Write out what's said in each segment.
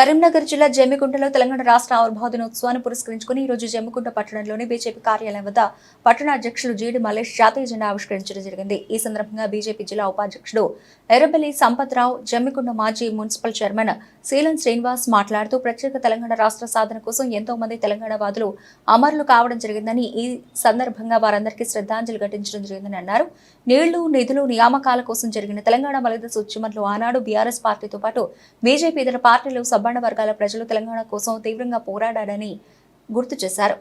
కరీంనగర్ జిల్లా జమ్మికుంటలో తెలంగాణ రాష్ట్ర ఆవిర్భావ దినోత్సవాన్ని పురస్కరించుకుని ఈ రోజు జమ్మికుంట పట్టణంలోని బీజేపీ కార్యాలయం వద్ద పట్టణ అధ్యక్షులు జీడి మల్లేష్ జాతీయ జెండా ఆవిష్కరించడం జరిగింది. ఈ సందర్భంగా బీజేపీ జిల్లా ఉపాధ్యక్షుడు ఎర్రబెల్లి సంపత్రావు, జమ్మికుంట మాజీ మున్సిపల్ చైర్మన్ శీలం శ్రీనివాస్ మాట్లాడుతూ ప్రత్యేక తెలంగాణ రాష్ట్ర సాధన కోసం ఎంతో మంది తెలంగాణ వాదులు అమరులు కావడం జరిగిందని, ఈ సందర్భంగా వారందరికీ శ్రద్ధాంజలి ఘటించడం జరిగిందని అన్నారు. నీళ్లు, నిధులు, నియామకాల కోసం జరిగిన తెలంగాణ మలిదశ ఉద్యమంలో ఆనాడు బీఆర్ఎస్ పార్టీతో పాటు బీజేపీ ఇతర పార్టీలు సబ్బండ వర్గాల ప్రజలు తెలంగాణ కోసం తీవ్రంగా పోరాడారని గుర్తు చేశారు.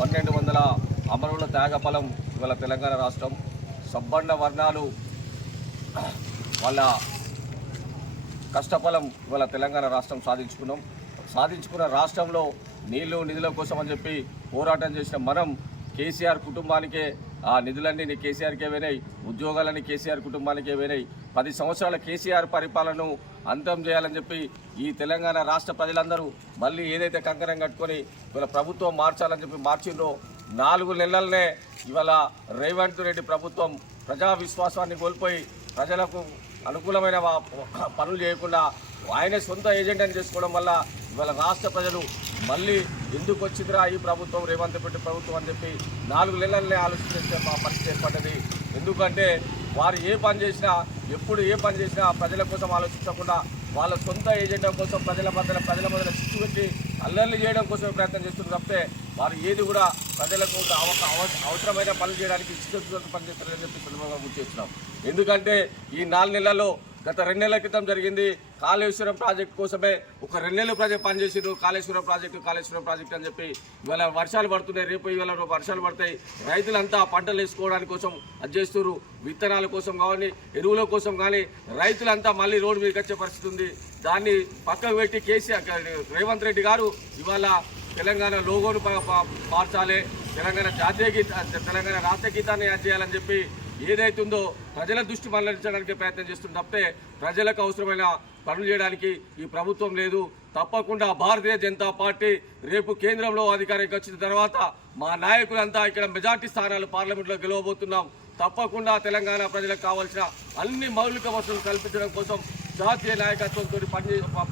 1200 అమరుల త్యాగఫలం ఇవాళ తెలంగాణ రాష్ట్రం. సబ్బండ వర్ణాలు వాళ్ళ కష్టఫలం ఇవాళ తెలంగాణ రాష్ట్రం సాధించుకున్న రాష్ట్రంలో నీళ్లు, నిధుల కోసం అని చెప్పి పోరాటం చేసిన మనం కేసీఆర్ కుటుంబానికే ఆ నిధులన్నీ కేసీఆర్కే పోయినాయి, ఉద్యోగాలన్నీ కేసీఆర్ కుటుంబానికే పోయినాయి. 10 సంవత్సరాల కేసీఆర్ పరిపాలనను అంతం చేయాలని చెప్పి ఈ తెలంగాణ రాష్ట్ర ప్రజలందరూ మళ్ళీ ఏదైతే కంకణం కట్టుకొని ఇవాళ ప్రభుత్వం మార్చాలని చెప్పి మార్చిండ్రో 4 నెలలనే ఇవాళ రేవంత్ రెడ్డి ప్రభుత్వం ప్రజా విశ్వాసాన్ని కోల్పోయి ప్రజలకు అనుకూలమైన పనులు చేయకుండా ఆయన సొంత ఏజెండాని చేసుకోవడం వల్ల ఇవాళ రాష్ట్ర ప్రజలు మళ్ళీ ఎందుకు వచ్చిందిరా ఈ ప్రభుత్వం, రేవంత్ రెడ్డి ప్రభుత్వం అని చెప్పి 4 నెలలనే ఆలోచించే పరిస్థితి ఏర్పడ్డది. ఎందుకంటే వారు ఏ పని చేసినా, ఎప్పుడు ఏ పని చేసినా ప్రజల కోసం ఆలోచించకుండా వాళ్ళ సొంత ఏజెండా కోసం ప్రజల మధ్యలో చిచ్చు పెట్టి అల్లర్లు చేయడం కోసమే ప్రయత్నం చేస్తున్నారు తప్పితే వారు ఏది కూడా ప్రజలకు అవసరమైన పనులు చేయడానికి ఇష్టం పని చేస్తారని చెప్పి సందర్భంగా గుర్తు చేస్తున్నాం. ఎందుకంటే ఈ 4 నెలల్లో గత 2 నెలల క్రితం జరిగింది కాళేశ్వరం ప్రాజెక్టు కోసమే. ఒక 2 నెలలు పనిచేసారు కాళేశ్వరం ప్రాజెక్టు అని చెప్పి. ఇవాళ వర్షాలు పడుతున్నాయి, రేపు ఇవాళ వర్షాలు పడతాయి, రైతులంతా పంటలు వేసుకోవడానికి కోసం అది చేస్తున్నారు. విత్తనాల కోసం కానీ, ఎరువుల కోసం కానీ రైతులంతా మళ్ళీ రోడ్డు మీదకి వచ్చే పరిస్థితి ఉంది. దాన్ని పక్కకు పెట్టి కేసీఆర్ రేవంత్ రెడ్డి గారు ఇవాళ తెలంగాణ లోగోను మార్చాలి, తెలంగాణ తెలంగాణ రాష్ట్ర గీతాన్ని యాడ్ చేయాలని చెప్పి ఏదైతుందో ప్రజల దృష్టి మళ్లించడానికి ప్రయత్నం చేస్తుంది తప్పితే ప్రజలకు అవసరమైన పనులు చేయడానికి ఈ ప్రభుత్వం లేదు. తప్పకుండా భారతీయ జనతా పార్టీ రేపు కేంద్రంలో అధికారానికి వచ్చిన తర్వాత మా నాయకులంతా ఇక్కడ మెజార్టీ స్థానాలు పార్లమెంట్లో గెలవబోతున్నాం. తప్పకుండా తెలంగాణ ప్రజలకు కావాల్సిన అన్ని మౌలిక వసతులు కల్పించడం కోసం జాతీయ నాయకత్వంతో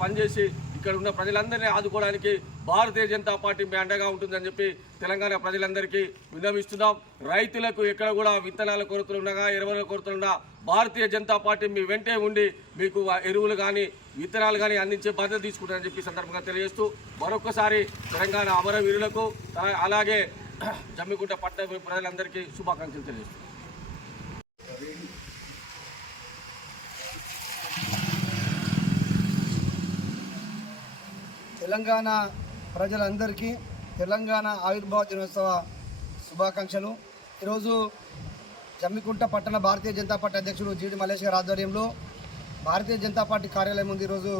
పనిచేసి ఇక్కడ ఉన్న ప్రజలందరినీ ఆదుకోవడానికి భారతీయ జనతా పార్టీ మీ అండగా ఉంటుందని చెప్పి తెలంగాణ ప్రజలందరికీ విన్నవిస్తున్నాం. రైతులకు ఎక్కడ కూడా విత్తనాల కొరతలున్నా, ఎరువుల కొరతలున్నా భారతీయ జనతా పార్టీ మీ వెంటే ఉండి మీకు ఎరువులు కానీ విత్తనాలు కానీ అందించే బాధ్యత తీసుకుంటారని చెప్పి సందర్భంగా తెలియజేస్తూ మరొకసారి తెలంగాణ అమరవీరులకు అలాగే జమ్మికుంట పట్టణ ప్రజలందరికీ శుభాకాంక్షలు తెలియజేస్తున్నాం. తెలంగాణ ప్రజలందరికీ తెలంగాణ ఆవిర్భావ దినోత్సవ శుభాకాంక్షలు. ఈరోజు జమ్మికుంట పట్టణ భారతీయ జనతా పార్టీ అధ్యక్షుడు జీడి మల్లేష్ గారి ఆధ్వర్యంలో భారతీయ జనతా పార్టీ కార్యాలయం ముందు ఈరోజు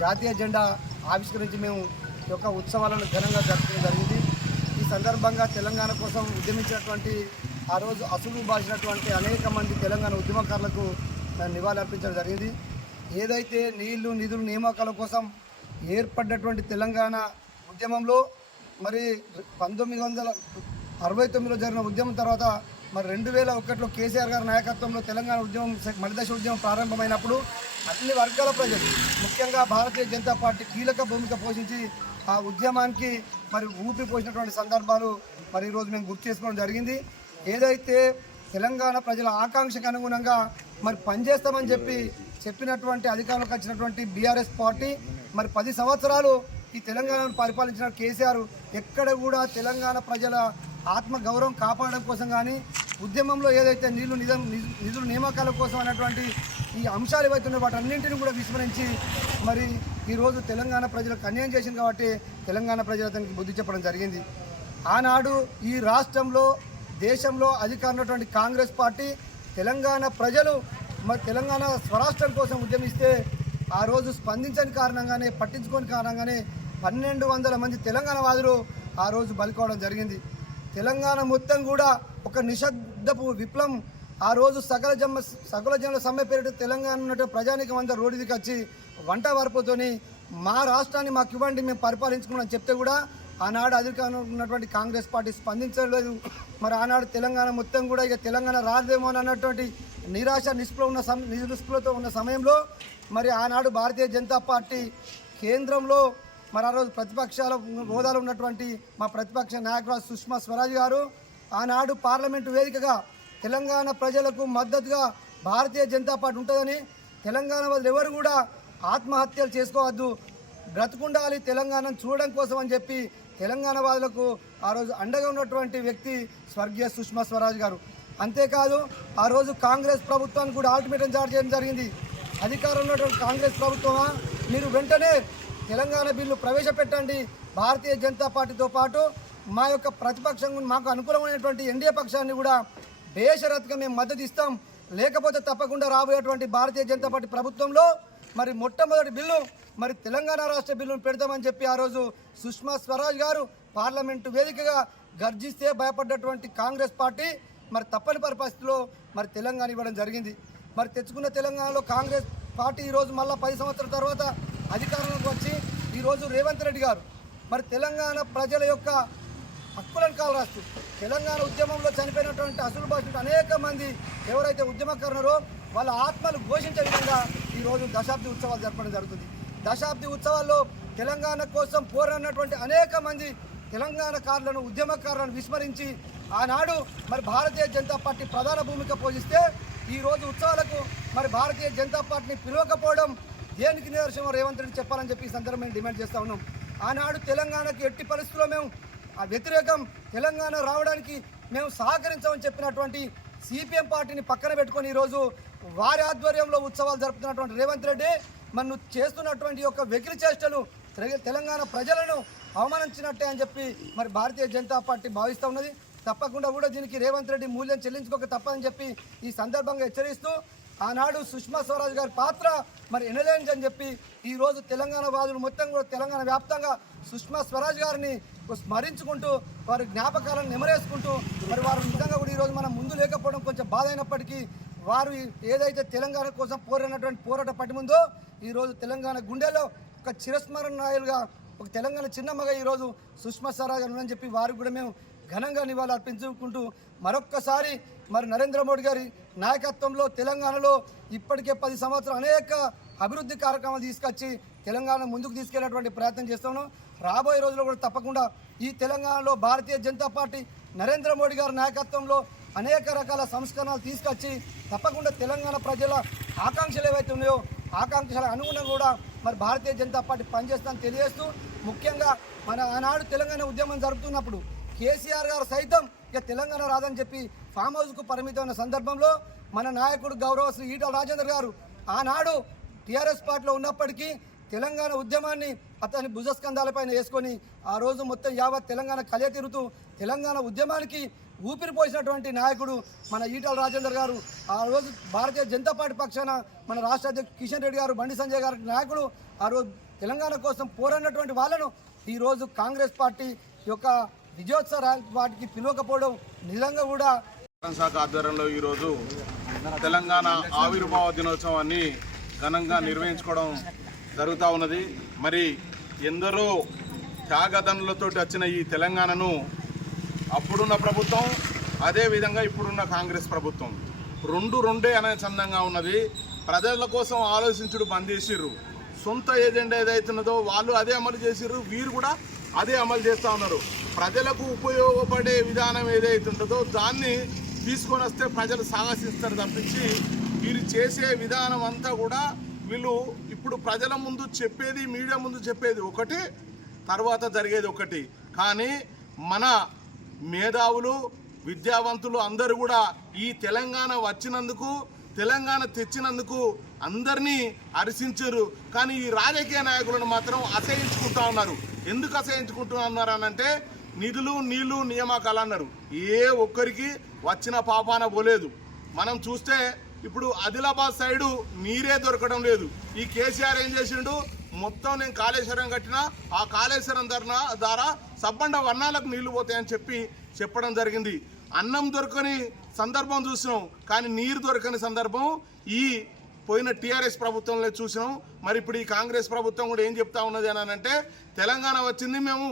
జాతీయ జెండా ఆవిష్కరించి మేము ఈ యొక్క ఉత్సవాలను ఘనంగా జరుపుకోవడం జరిగింది. ఈ సందర్భంగా తెలంగాణ కోసం ఉద్యమించినటువంటి ఆ రోజు అసులు బాసినటువంటి అనేక మంది తెలంగాణ ఉద్యమకారులకు నివాళులు అర్పించడం జరిగింది. ఏదైతే నీళ్లు, నిధులు, నియామకాల కోసం ఏర్పడ్డటువంటి తెలంగాణ ఉద్యమంలో మరి 1969లో జరిగిన ఉద్యమం తర్వాత మరి 2001లో కేసీఆర్ గారి నాయకత్వంలో తెలంగాణ ఉద్యమం మలిదశ ఉద్యమం ప్రారంభమైనప్పుడు అన్ని వర్గాల ప్రజలు ముఖ్యంగా భారతీయ జనతా పార్టీ కీలక భూమిక పోషించి ఆ ఉద్యమానికి మరి ఊపి పోసినటువంటి సందర్భాలు మరి ఈరోజు మేము గుర్తు చేసుకోవడం జరిగింది. ఏదైతే తెలంగాణ ప్రజల ఆకాంక్షకు అనుగుణంగా మరి పనిచేస్తామని చెప్పినటువంటి అధికారంలోకి వచ్చినటువంటి బీఆర్ఎస్ పార్టీ మరి 10 సంవత్సరాలు ఈ తెలంగాణను పరిపాలించిన కేసీఆర్ ఎక్కడ కూడా తెలంగాణ ప్రజల ఆత్మ గౌరవం కాపాడడం కోసం కానీ ఉద్యమంలో ఏదైతే నిధులు నియామకాల కోసం అనేటువంటి ఈ అంశాలు ఏవైతున్నాయో వాటన్నింటినీ కూడా విస్మరించి మరి ఈరోజు తెలంగాణ ప్రజలకు అన్యాయం చేసింది కాబట్టి తెలంగాణ ప్రజలు అతనికి బుద్ధి చెప్పడం జరిగింది. ఆనాడు ఈ రాష్ట్రంలో దేశంలో అధికారంలో ఉన్నటువంటి కాంగ్రెస్ పార్టీ తెలంగాణ ప్రజలు మరి తెలంగాణ స్వరాష్ట్రం కోసం ఉద్యమిస్తే ఆ రోజు స్పందించని కారణంగానే, పట్టించుకోని కారణంగానే 1200 మంది తెలంగాణ వాదులు ఆ రోజు బలికోవడం జరిగింది. తెలంగాణ మొత్తం కూడా ఒక నిశ్శబ్దపు విప్లవం ఆ రోజు సకల జనుల సమ్మె పేరిట తెలంగాణ ఉన్నటువంటి ప్రజానీకం అందరూ రోడ్డు దిగి వచ్చి వంట వరపుతోని మా రాష్ట్రాన్ని మాకు ఇవ్వండి, మేము పరిపాలించుకున్నామని చెప్తే కూడా ఆనాడు అధికారంలో ఉన్నటువంటి కాంగ్రెస్ పార్టీ స్పందించలేదు. మరి ఆనాడు తెలంగాణ మొత్తం కూడా ఇక తెలంగాణ రాదేమో అన్నటువంటి నిరాశ నిస్పృహతో ఉన్న సమయంలో మరి ఆనాడు భారతీయ జనతా పార్టీ కేంద్రంలో మరి ఆ రోజు ప్రతిపక్షాల హోదాలో ఉన్నటువంటి మా ప్రతిపక్ష నాయకురాలు సుష్మా స్వరాజ్ గారు ఆనాడు పార్లమెంటు వేదికగా తెలంగాణ ప్రజలకు మద్దతుగా భారతీయ జనతా పార్టీ ఉంటుందని, తెలంగాణ వాళ్ళు ఎవరు కూడా ఆత్మహత్యలు చేసుకోవద్దు, బ్రతుకుండాలి తెలంగాణను చూడడం కోసం అని చెప్పి తెలంగాణ వాదులకు ఆ రోజు అండగా ఉన్నటువంటి వ్యక్తి స్వర్గీయ సుష్మా స్వరాజ్ గారు. అంతేకాదు ఆ రోజు కాంగ్రెస్ ప్రభుత్వానికి కూడా అల్టిమేటం జారీ చేయడం జరిగింది. అధికారంలో ఉన్నటువంటి కాంగ్రెస్ ప్రభుత్వమా, మీరు వెంటనే తెలంగాణ బిల్లు ప్రవేశపెట్టండి, భారతీయ జనతా పార్టీతో పాటు మా యొక్క ప్రతిపక్షం మాకు అనుకూలమైనటువంటి ఎన్డీఏ పక్షాన్ని కూడా బేషరత్గా మేము మద్దతు ఇస్తాం, లేకపోతే తప్పకుండా రాబోయేటువంటి భారతీయ జనతా పార్టీ ప్రభుత్వంలో మరి మొట్టమొదటి బిల్లు మరి తెలంగాణ రాష్ట్ర బిల్లును పెడతామని చెప్పి ఆ రోజు సుష్మా స్వరాజ్ గారు పార్లమెంటు వేదికగా గర్జిస్తే భయపడ్డటువంటి కాంగ్రెస్ పార్టీ మరి తప్పని పరిస్థితిలో మరి తెలంగాణ ఇవ్వడం జరిగింది. మరి తెచ్చుకున్న తెలంగాణలో కాంగ్రెస్ పార్టీ ఈరోజు మళ్ళీ 10 సంవత్సరాల తర్వాత అధికారంలోకి వచ్చి ఈరోజు రేవంత్ రెడ్డి గారు మరి తెలంగాణ ప్రజల యొక్క హక్కులను కాలరాస్తూ తెలంగాణ ఉద్యమంలో చనిపోయినటువంటి అసలు భాషలు అనేక మంది ఎవరైతే ఉద్యమకారున్నారో వాళ్ళ ఆత్మలు ఘోషించే విధంగా ఈరోజు దశాబ్ది ఉత్సవాలు జరపడం జరుగుతుంది. దశాబ్ది ఉత్సవాల్లో తెలంగాణ కోసం పోరాడినటువంటి అనేక మంది తెలంగాణకారులను ఉద్యమకారులను విస్మరించి ఆనాడు మరి భారతీయ జనతా పార్టీ ప్రధాన భూమిక పోషిస్తే ఈరోజు ఉత్సవాలకు మరి భారతీయ జనతా పార్టీని పిలవకపోవడం దేనికి నిదర్శనం రేవంత్ రెడ్డి చెప్పాలని చెప్పి ఈ సందర్భంగా మేము డిమాండ్ చేస్తూ ఉన్నాం. ఆనాడు తెలంగాణకి ఎట్టి పరిస్థితుల్లో మేము వ్యతిరేకం, తెలంగాణ రావడానికి మేము సహకరించామని చెప్పినటువంటి సిపిఎం పార్టీని పక్కన పెట్టుకొని ఈరోజు వారి ఆధ్వర్యంలో ఉత్సవాలు జరుపుతున్నటువంటి రేవంత్ రెడ్డి మనం చేస్తున్నటువంటి యొక్క వెకిలి చేష్టలు తెలంగాణ ప్రజలను అవమానించినట్టే అని చెప్పి మరి భారతీయ జనతా పార్టీ భావిస్తూ ఉన్నది. తప్పకుండా కూడా దీనికి రేవంత్ రెడ్డి మూల్యం చెల్లించుకోక తప్పని చెప్పి ఈ సందర్భంగా హెచ్చరిస్తూ ఆనాడు సుష్మా స్వరాజ్ గారి పాత్ర మరి ఎనలేనిది అని చెప్పి ఈరోజు తెలంగాణ వాదులు మొత్తం కూడా తెలంగాణ వ్యాప్తంగా సుష్మా స్వరాజ్ గారిని స్మరించుకుంటూ వారి జ్ఞాపకాలను నెమరేసుకుంటూ మరి వారు నిజంగా కూడా ఈరోజు మనం ముందు లేకపోవడం కొంచెం బాధ అయినప్పటికీ వారు ఏదైతే తెలంగాణ కోసం పోరాడినటువంటి పోరాట పటిముందో ఈరోజు తెలంగాణ గుండెలో ఒక చిరస్మరణీయులుగా ఒక తెలంగాణ చిన్నమ్మగా ఈరోజు సుష్మా స్వరాజ్ గారు అని చెప్పి వారికి కూడా మేము ఘనంగా నివాళులు అర్పించుకుంటూ మరొక్కసారి మరి నరేంద్ర మోడీ గారి నాయకత్వంలో తెలంగాణలో ఇప్పటికే 10 సంవత్సరాలు అనేక అభివృద్ధి కార్యక్రమాలు తీసుకొచ్చి తెలంగాణ ముందుకు తీసుకెళ్లేటువంటి ప్రయత్నం చేస్తాను. రాబోయే రోజుల్లో కూడా తప్పకుండా ఈ తెలంగాణలో భారతీయ జనతా పార్టీ నరేంద్ర మోడీ గారి నాయకత్వంలో అనేక రకాల సంస్కరణలు తీసుకొచ్చి తప్పకుండా తెలంగాణ ప్రజల ఆకాంక్షలు ఏవైతే ఉన్నాయో ఆకాంక్షల అనుగుణంగా కూడా మరి భారతీయ జనతా పార్టీ పనిచేస్తుందని తెలియజేస్తూ, ముఖ్యంగా మన ఆనాడు తెలంగాణ ఉద్యమం జరుపుతున్నప్పుడు కేసీఆర్ గారు సైతం ఇక తెలంగాణ రాదని చెప్పి ఫామ్ హౌస్కు పరిమితమైన సందర్భంలో మన నాయకుడు గౌరవ శ్రీ ఈటల రాజేందర్ గారు ఆనాడు టీఆర్ఎస్ పార్టీలో ఉన్నప్పటికీ తెలంగాణ ఉద్యమాన్ని అతని భుజస్కంధాలపైన వేసుకొని ఆ రోజు మొత్తం యావత్ తెలంగాణ కలియ తిరుగుతూ తెలంగాణ ఉద్యమానికి ఊపిరి పోసినటువంటి నాయకుడు మన ఈటల రాజేందర్ గారు. ఆ రోజు భారతీయ జనతా పార్టీ పక్షాన మన రాష్ట్ర అధ్యక్షుడు కిషన్ రెడ్డి గారు, బండి సంజయ్ గారి నాయకుడు ఆ రోజు తెలంగాణ కోసం పోరాడినటువంటి వాళ్ళను ఈరోజు కాంగ్రెస్ పార్టీ యొక్క విజయోత్సవ వాటికి పిలవకపోవడం నిజంగా కూడా శాఖ ఆధ్వర్యంలో ఈరోజు తెలంగాణ ఆవిర్భావ దినోత్సవాన్ని ఘనంగా నిర్వహించుకోవడం జరుగుతూ ఉన్నది. మరి ఎందరో త్యాగదనులతో వచ్చిన ఈ తెలంగాణను అప్పుడున్న ప్రభుత్వం, అదేవిధంగా ఇప్పుడున్న కాంగ్రెస్ ప్రభుత్వం రెండే అనే చందంగా ఉన్నది. ప్రజల కోసం ఆలోచించుడు బంద్ చేసిర్రు. సొంత ఏజెండా ఏదైతున్నదో వాళ్ళు అదే అమలు చేసిర్రు, వీరు కూడా అదే అమలు చేస్తూ ఉన్నారు. ప్రజలకు ఉపయోగపడే విధానం ఏదైతుంటుందో దాన్ని తీసుకొని వస్తే ప్రజలు సాహసిస్తారు తప్పించి వీరు చేసే విధానం అంతా కూడా వీళ్ళు ఇప్పుడు ప్రజల ముందు చెప్పేది, మీడియా ముందు చెప్పేది ఒకటి, తర్వాత జరిగేది ఒకటి. కానీ మన మేధావులు, విద్యావంతులు అందరూ కూడా ఈ తెలంగాణ వచ్చినందుకు, తెలంగాణ తెచ్చినందుకు అందరినీ హర్షించారు. కానీ ఈ రాజకీయ నాయకులను మాత్రం అసహించుకుంటా ఉన్నారు. ఎందుకు అసహించుకుంటున్నారు అనంటే నిధులు, నీళ్లు, నియామకాలు అన్నారు. ఏ ఒక్కరికి వచ్చిన పాపాన పోలేదు. మనం చూస్తే ఇప్పుడు ఆదిలాబాద్ సైడు నీరే దొరకడం లేదు. ఈ కేసీఆర్ ఏం చేసిండు, మొత్తం నేను కాళేశ్వరం కట్టినా ఆ కాళేశ్వరం ద్వారా సబ్బండ వర్ణాలకు నీళ్లు పోతాయని చెప్పడం జరిగింది. అన్నం దొరకని సందర్భం చూసినాం, కానీ నీరు దొరకని సందర్భం ఈ పోయిన టీఆర్ఎస్ ప్రభుత్వంలో చూసినాం. మరి ఇప్పుడు ఈ కాంగ్రెస్ ప్రభుత్వం కూడా ఏం చెప్తా ఉన్నది అని అంటే తెలంగాణ వచ్చింది, మేము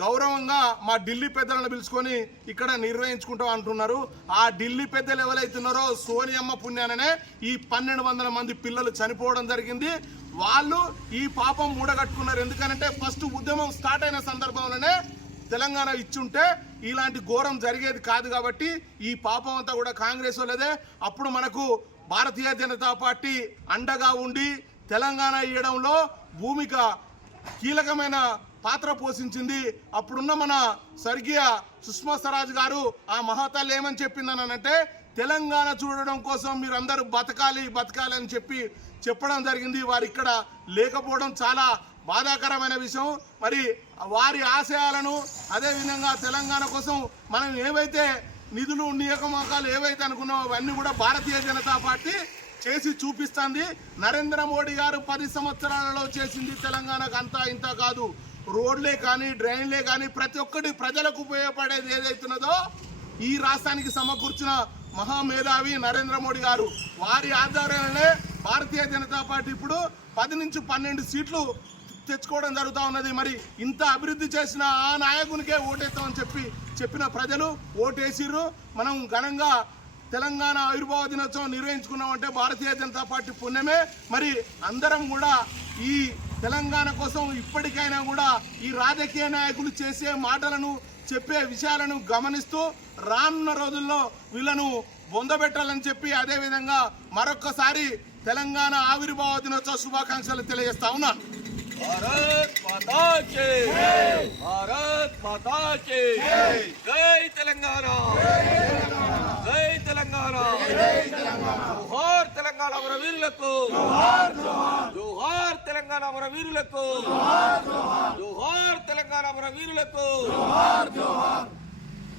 గౌరవంగా మా ఢిల్లీ పెద్దలను పిలుచుకొని ఇక్కడ నిర్వహించుకుంటాం అంటున్నారు. ఆ ఢిల్లీ పెద్దలు ఎవరైతున్నారో సోనియమ్మ పుణ్యాననే ఈ 1200 మంది పిల్లలు చనిపోవడం జరిగింది. వాళ్ళు ఈ పాపం మూడగట్టుకున్నారు. ఎందుకంటే ఫస్ట్ ఉద్యమం స్టార్ట్ అయిన సందర్భంలోనే తెలంగాణ ఇచ్చుంటే ఇలాంటి ఘోరం జరిగేది కాదు. కాబట్టి ఈ పాపం అంతా కూడా కాంగ్రెస్ వాళ్ళదే. అప్పుడు మనకు భారతీయ జనతా పార్టీ అండగా ఉండి తెలంగాణ ఇవ్వడంలో భూమిక కీలకమైన పాత్ర పోషించింది. అప్పుడున్న మన స్వర్గీయ సుష్మా స్వరాజ్ గారు ఆ మహాతల్లి ఏమని చెప్పిందనంటే తెలంగాణ చూడడం కోసం మీరందరూ బతకాలి అని చెప్పడం జరిగింది. వారు ఇక్కడ లేకపోవడం చాలా బాధాకరమైన విషయం. మరి వారి ఆశయాలను అదేవిధంగా తెలంగాణ కోసం మనం ఏవైతే నిధులు నియామకాలు ఏవైతే అనుకున్నామో అవన్నీ కూడా భారతీయ జనతా పార్టీ చేసి చూపిస్తుంది. నరేంద్ర మోడీ గారు 10 సంవత్సరాలలో చేసింది తెలంగాణకు అంతా ఇంత కాదు. రోడ్లే కానీ డ్రైన్లే కానీ ప్రతి ఒక్కటి ప్రజలకు ఉపయోగపడేది ఏదైతున్నదో ఈ రాష్ట్రానికి సమకూర్చిన మహామేధావి నరేంద్ర మోడీ గారు. వారి ఆధ్వర్యంలోనే భారతీయ జనతా పార్టీ ఇప్పుడు 10 నుంచి 12 సీట్లు తెచ్చుకోవడం జరుగుతూ ఉన్నది. మరి ఇంత అభివృద్ధి చేసిన ఆ నాయకునికే ఓటేస్తామని చెప్పిన ప్రజలు ఓటేసిర్రు. మనం ఘనంగా తెలంగాణ ఆవిర్భావ దినోత్సవం నిర్వహించుకున్నామంటే భారతీయ జనతా పార్టీ పుణ్యమే. మరి అందరం కూడా ఈ తెలంగాణ కోసం ఇప్పటికైనా కూడా ఈ రాజకీయ నాయకులు చేసే మాటలను చెప్పే విషయాలను గమనిస్తూ రానున్న రోజుల్లో వీళ్ళను బొందబెట్టాలని చెప్పి అదేవిధంగా మరొక్కసారి తెలంగాణ ఆవిర్భావ దినోత్సవ శుభాకాంక్షలు తెలియజేస్తా ఉన్నాను. भारत माता के जय, भारत माता के जय, जय तेलंगाना, जय तेलंगाना, जोहार तेलंगाना अमर वीरुలకు, जोहार तेलंगाना अमर वीरुలకు, जोहार तेलंगाना अमर वीरुలకు.